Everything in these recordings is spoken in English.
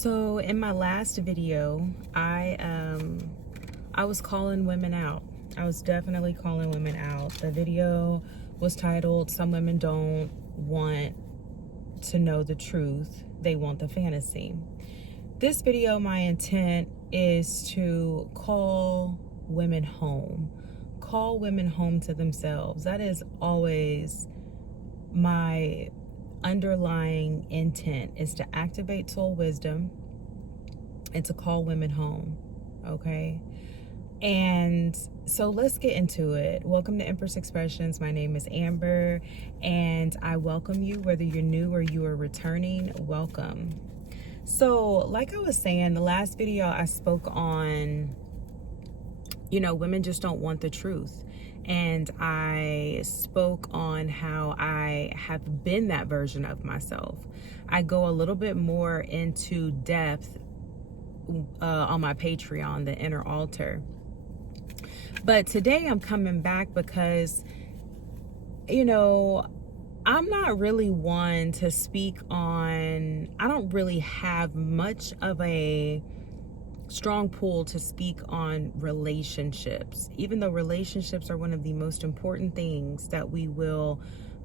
So in my last video, I was calling women out. I was definitely calling women out. The video was titled "Some Women Don't Want to Know the Truth, They Want the Fantasy." This video, my intent is to call women home. Call women home to themselves. That is always my underlying intent, is to activate soul wisdom and to call women home. Okay, and so let's get into it. Welcome to Empress Expressions. My name is Amber, and I welcome you, whether you're new or you are returning. Welcome. So like I was saying, the last video I spoke on, women just don't want the truth. And I spoke on how I have been that version of myself. I go a little bit more into depth on my Patreon, the Inner Altar. But today I'm coming back because, I'm not really one to speak on, I don't really have much of a strong pull to speak on relationships, even though relationships are one of the most important things that we will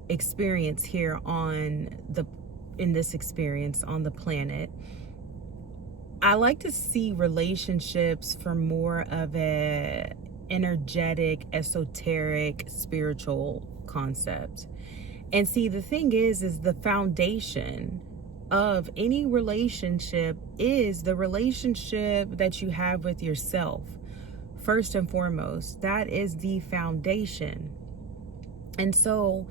experience here in this experience on the planet. I like to see relationships from more of a energetic, esoteric, spiritual concept. And see, the thing is the foundation of any relationship is the relationship that you have with yourself. First and foremost, that is the foundation. And so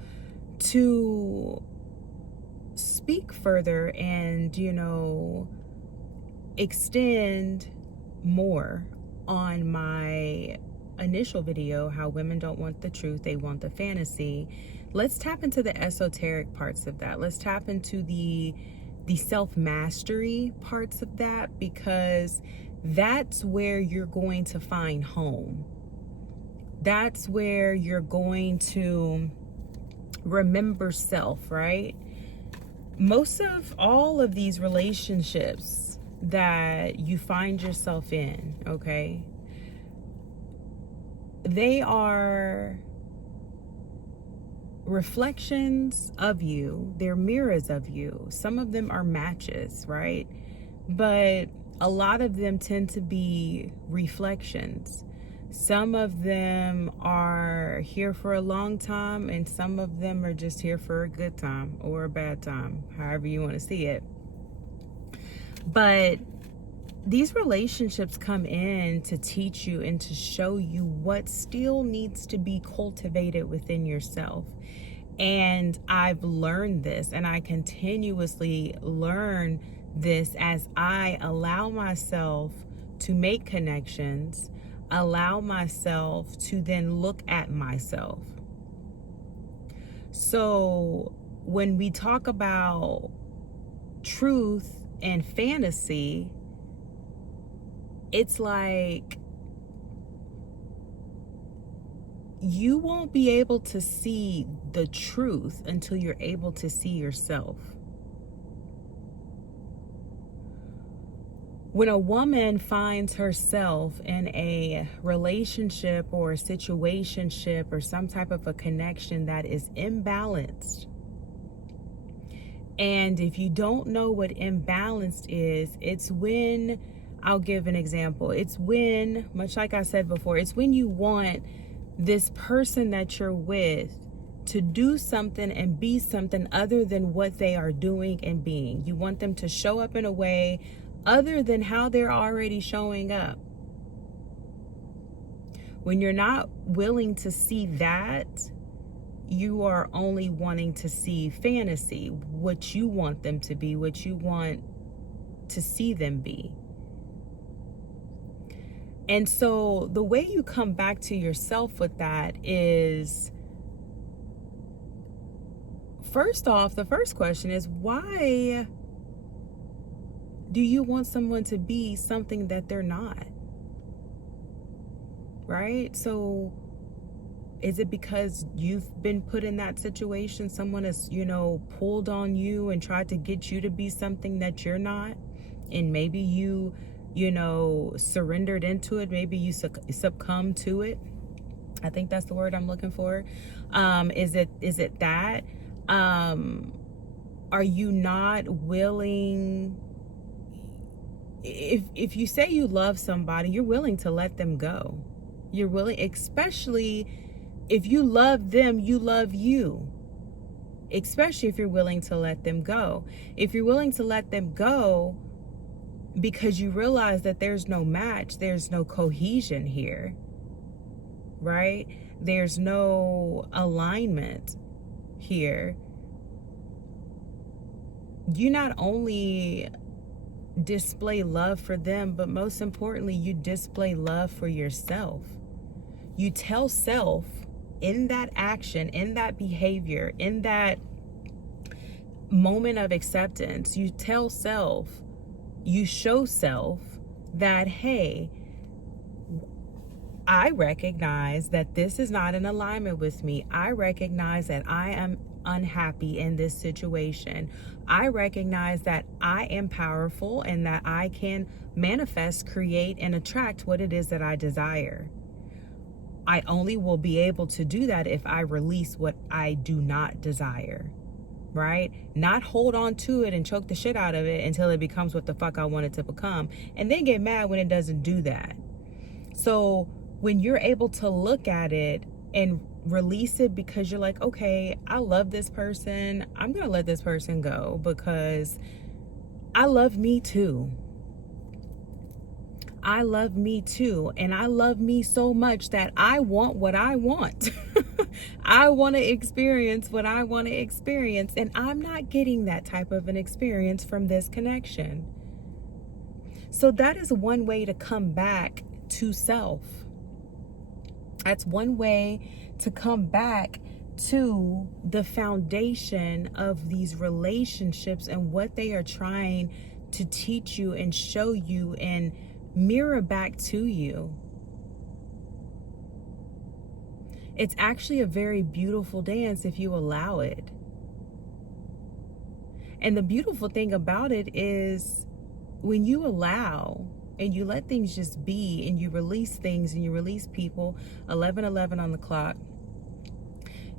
to speak further and, extend more on my initial video, how women don't want the truth, they want the fantasy, let's tap into the esoteric parts of that. Let's tap into the self-mastery parts of that, because that's where you're going to find home. That's where you're going to remember self, right? Most of all of these relationships that you find yourself in, okay, they are reflections of you. They're mirrors of you. Some of them are matches, right? But a lot of them tend to be reflections. Some of them are here for a long time, and some of them are just here for a good time or a bad time, however you want to see it. But these relationships come in to teach you and to show you what still needs to be cultivated within yourself. And I've learned this, and I continuously learn this as I allow myself to make connections, allow myself to then look at myself. So when we talk about truth and fantasy, it's like you won't be able to see the truth until you're able to see yourself. When a woman finds herself in a relationship or a situationship or some type of a connection that is imbalanced, and if you don't know what imbalanced is, it's when, I'll give an example. It's when, much like I said before, it's when you want this person that you're with to do something and be something other than what they are doing and being. You want them to show up in a way other than how they're already showing up. When you're not willing to see that, you are only wanting to see fantasy, what you want them to be, what you want to see them be. And so the way you come back to yourself with that is, first off, the first question is, why do you want someone to be something that they're not? Right? So is it because you've been put in that situation? Someone has, pulled on you and tried to get you to be something that you're not? and maybe you know, surrendered into it. Maybe you succumbed to it. I think that's the word I'm looking for. Is it that? Are you not willing? If you say you love somebody, you're willing to let them go. You're willing, especially if you love them, you love you. Especially if you're willing to let them go. If you're willing to let them go because you realize that there's no match, there's no cohesion here, right? There's no alignment here. You not only display love for them, but most importantly, you display love for yourself. You tell self in that action, in that behavior, in that moment of acceptance, you tell self, you show self that, hey, I recognize that this is not in alignment with me. I recognize that I am unhappy in this situation. I recognize that I am powerful and that I can manifest, create, and attract what it is that I desire. I only will be able to do that if I release what I do not desire, right? Not hold on to it and choke the shit out of it until it becomes what the fuck I want it to become, and then get mad when it doesn't do that. So when you're able to look at it and release it because you're like, okay, I love this person. I'm going to let this person go because I love me too. I love me too. And I love me so much that I want what I want. I want to experience what I want to experience. And I'm not getting that type of an experience from this connection. So that is one way to come back to self. That's one way to come back to the foundation of these relationships and what they are trying to teach you and show you and mirror back to you. It's actually a very beautiful dance if you allow it. And the beautiful thing about it is when you allow and you let things just be and you release things and you release people, 11:11 on the clock,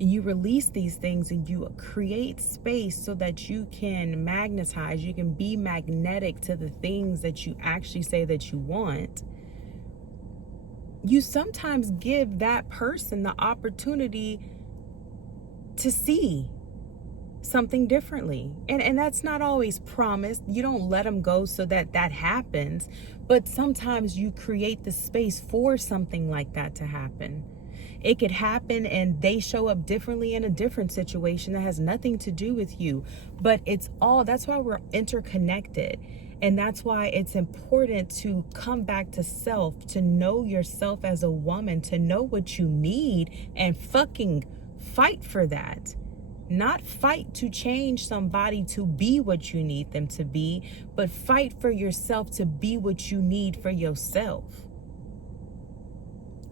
and you release these things and you create space so that you can magnetize, you can be magnetic to the things that you actually say that you want. You sometimes give that person the opportunity to see something differently. And that's not always promised. You don't let them go so that that happens. But sometimes you create the space for something like that to happen. It could happen and they show up differently in a different situation that has nothing to do with you. But that's why we're interconnected. And that's why it's important to come back to self, to know yourself as a woman, to know what you need and fucking fight for that. Not fight to change somebody to be what you need them to be, but fight for yourself to be what you need for yourself.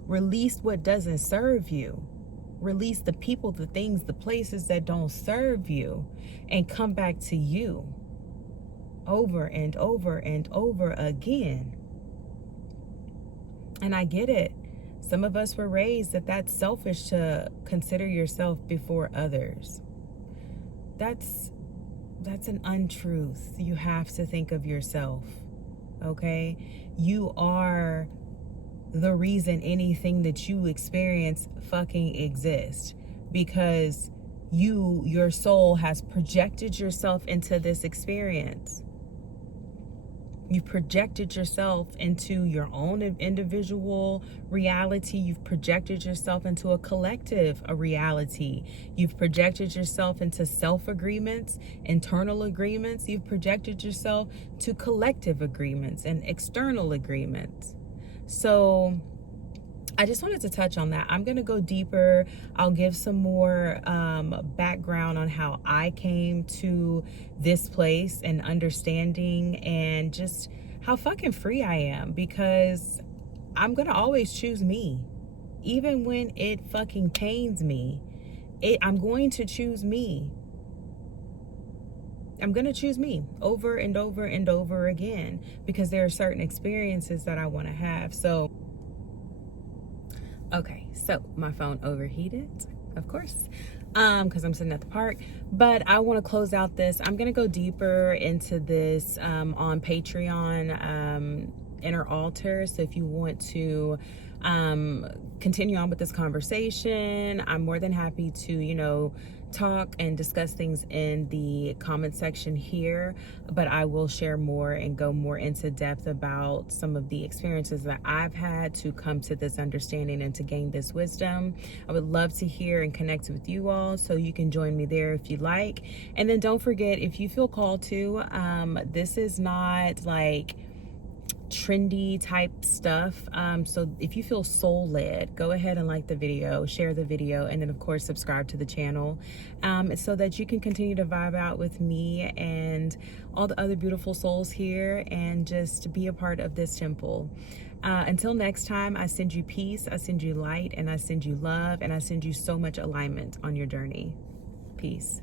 Release what doesn't serve you. Release the people, the things, the places that don't serve you, and come back to you over and over and over again. And I get it. Some of us were raised that that's selfish to consider yourself before others. That's an untruth. You have to think of yourself, okay? You are the reason anything that you experience fucking exists, because your soul has projected yourself into this experience. You've projected yourself into your own individual reality. You've projected yourself into a collective reality. You've projected yourself into self-agreements, internal agreements. You've projected yourself to collective agreements and external agreements. So I just wanted to touch on that. I'm going to go deeper. I'll give some more background on how I came to this place and understanding, and just how fucking free I am, because I'm going to always choose me. Even when it fucking pains me, I'm going to choose me. I'm going to choose me over and over and over again, because there are certain experiences that I want to have. So, okay, so my phone overheated, of course, because I'm sitting at the park. But I want to close out this. I'm going to go deeper into this on Patreon, Inner Altar. So if you want to continue on with this conversation, I'm more than happy to, you know, talk and discuss things in the comment section here, but I will share more and go more into depth about some of the experiences that I've had to come to this understanding and to gain this wisdom. I would love to hear and connect with you all, so you can join me there if you like. And then don't forget, if you feel called to, this is not like trendy type stuff, so if you feel soul led, go ahead and like the video, share the video, and then of course subscribe to the channel, so that you can continue to vibe out with me and all the other beautiful souls here, and just be a part of this temple. Until next time, I send you peace, I send you light, and I send you love, and I send you so much alignment on your journey. Peace.